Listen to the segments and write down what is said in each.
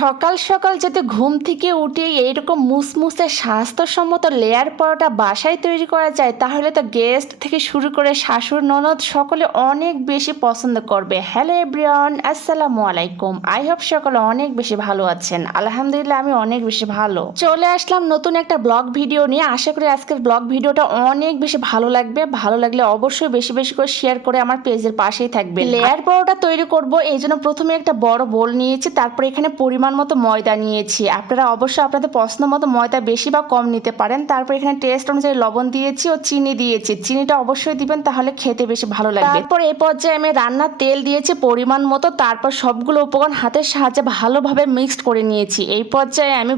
সকাল সকাল যদি ঘুম থেকে উঠে এইরকম মুসমুসে স্বাস্থ্যসম্মত লেয়ার পরোটা বাসায় তৈরি করা যায় তাহলে তো গেস্ট থেকে শুরু করে শাশুড় ননদ সকলে অনেক বেশি পছন্দ করবে। হ্যালো এভরিওয়ান, আসসালামু আলাইকুম। আই হোপ সকলে অনেক বেশি ভালো আছেন। আলহামদুলিল্লাহ আমি অনেক বেশি ভালো। চলে আসলাম নতুন একটা ব্লগ ভিডিও নিয়ে। আশা করি আজকের ব্লগ ভিডিওটা অনেক বেশি ভালো লাগবে। ভালো লাগলে অবশ্যই বেশি বেশি করে শেয়ার করে আমার পেজের পাশেই থাকবে। লেয়ার পরোটা তৈরি করব এই জন্য প্রথমে একটা বড় বোল নিয়েছি, তারপর এখানে পরিমাণ মতো ময়দা নিয়েছি। আপনারা অবশ্যই আপনাদের পছন্দ মতো ময়দা বেশি বা কম নিতে পারেন। তারপর এখানে টেস্ট অনুযায়ী লবণ দিয়েছি ও চিনি দিয়েছি। চিনিটা অবশ্যই দিবেন, তাহলে খেতে বেশি ভালো লাগবে। তারপর এই পর্যায়ে আমি রান্নার তেল দিয়েছি পরিমাণ মতো। তারপর সবগুলো উপকরণ হাতের সাহায্যে ভালোভাবে মিক্সড করে নিয়েছি। এই পর্যায়ে আমি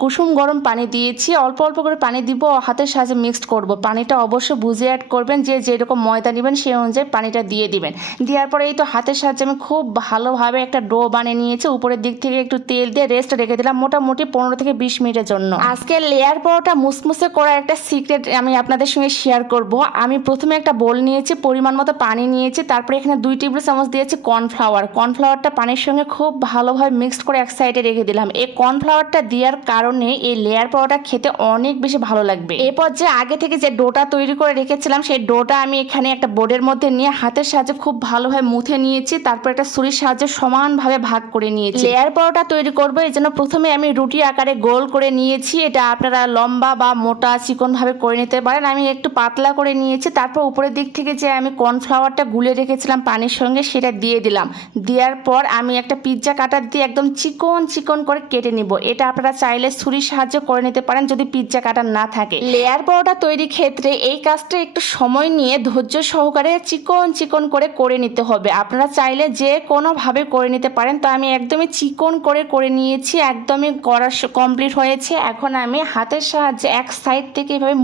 কুসুম গরম পানি দিয়েছি। অল্প অল্প করে পানি দিব, হাতের সাহায্যে মিক্সড করব। পানিটা অবশ্যই বুঝে অ্যাড করবেন, যে যেরকম ময়দা নেবেন সেই অনুযায়ী পানিটা দিয়ে দিবেন। দেওয়ার পরে এই তো হাতের সাহায্যে আমি খুব ভালোভাবে একটা ডো বানিয়ে নিয়েছি। উপরের দিক থেকে একটু তেল দিয়ে রেস্ট রেখে দিলাম মোটামুটি 15 থেকে 20 মিনিটের জন্য। আজকে লেয়ার পরোটা মুসমুসে করার একটা সিক্রেট আমি আপনাদের সঙ্গে শেয়ার করব। আমি প্রথমে একটা বোল নিয়েছি, পরিমাণ মতো পানি নিয়েছি, তারপরে এখানে 2 টেবিল চামচ দিয়েছি কর্নফ্লাওয়ারটা পানির সঙ্গে খুব ভালোভাবে মিক্সড করে এক সাইডে রেখে দিলাম। এই কর্নফ্লাওয়ারটা দেওয়ার কারণে এই লেয়ার পরোটা খেতে অনেক বেশি ভালো লাগবে। এরপর যে আগে থেকে যে ডোটা তৈরি করে রেখেছিলাম সেই ডোটা আমি এখানে একটা বোর্ডের মধ্যে নিয়ে হাতের সাহায্যে খুব ভালোভাবে মুথে নিয়েছি। তারপর একটা ছুরির সাহায্যে সমানভাবে ভাগ করে নিয়েছি। লেয়ার পরোটা তৈরি করবো এই জন্য প্রথমে আমি রুটি আকারে গোল করে নিয়েছি। এটা আপনারা লম্বা বা মোটা চিকন ভাবে করে নিতে পারেন। আমি একটু পাতলা করে নিয়েছি। তারপর উপরের দিক থেকে যে আমি কর্নফ্লাওয়ারটা গুলে রেখেছিলাম পানির সঙ্গে সেটা দিয়ে দিলাম। দেওয়ার পর আমি একটা পিৎজা কাটার দিয়ে একদম চিকন চিকন করে কেটে নিব। এটা আপনারা চাইলে ছুরির সাহায্যে করে নিতে পারেন যদি পিৎজা কাটার না থাকে। লেয়ার পরোটা তৈরির ক্ষেত্রে এই কাজটা একটু সময় নিয়ে ধৈর্য সহকারে চিকন চিকন করে নিতে হবে। আপনারা চাইলে যে কোনোভাবে করে নিতে পারেন। তো আমি একদমই চিকন করে নিয়েছি, একদমই করা কমপ্লিট হয়েছে। এখন আমি হাতের সাহায্যে এক সাইড থেকে এভাবে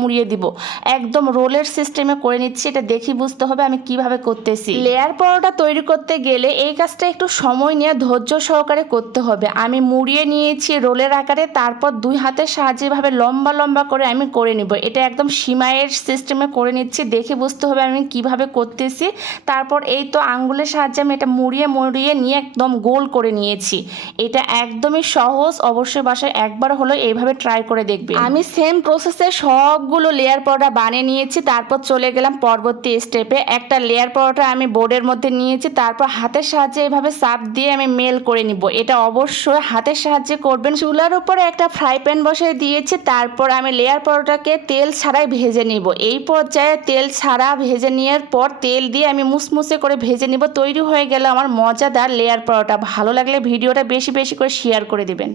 মুড়িয়ে দিব। একদম রোলের সিস্টেমে করে নিচ্ছি। এটা দেখি বুঝতে হবে আমি কিভাবে করতেছি। লেয়ার পরোটা তৈরি করতে গেলে এই কাজটা একটু সময় নিয়ে ধৈর্য সহকারে করতে হবে। আমি মুড়িয়ে নিয়েছি রোলের আকারে, তারপর 2 হাতের সাহায্যে এভাবে লম্বা লম্বা করে আমি করে নিব। এটা একদম সীমায়ের সিস্টেমে করে নিচ্ছি, দেখে বুঝতে হবে আমি কিভাবে করতেছি। তারপর এই তো আঙ্গুলের সাহায্যে আমি এটা মুড়িয়ে নিয়ে একদম গোল করে নিয়েছি। এটা একদমই সহজ, অবশ্যই বাসায় একবার হলো এইভাবে ট্রাই করে দেখবে। আমি সেম প্রসেসে সবগুলো লেয়ার পরোটা বানিয়ে নিয়েছি। তারপর চলে গেলাম পরবর্তী স্টেপে। একটা লেয়ার পরোটা আমি বোর্ডের মধ্যে নিয়েছি, তারপর হাতের সাহায্যে এইভাবে চাপ দিয়ে আমি মেল করে নিব। এটা অবশ্যই হাতের সাহায্যে করবেন। চুলার উপরে একটা ফ্রাই প্যান বসিয়ে দিয়েছি। তারপর আমি লেয়ার পরোটাকে তেল ছাড়াই ভেজে নিব। এই পর্যায়ে তেল ছাড়া ভেজে নেওয়ার পর তেল দিয়ে আমি মুসমুসে করে ভেজে নিব। তৈরি হয়ে গেল আমার মজাদার লেয়ার পরোটা। ভালো লাগলে ভিডিওটা বেশি বেশি করে শেয়ার করে দিবেন।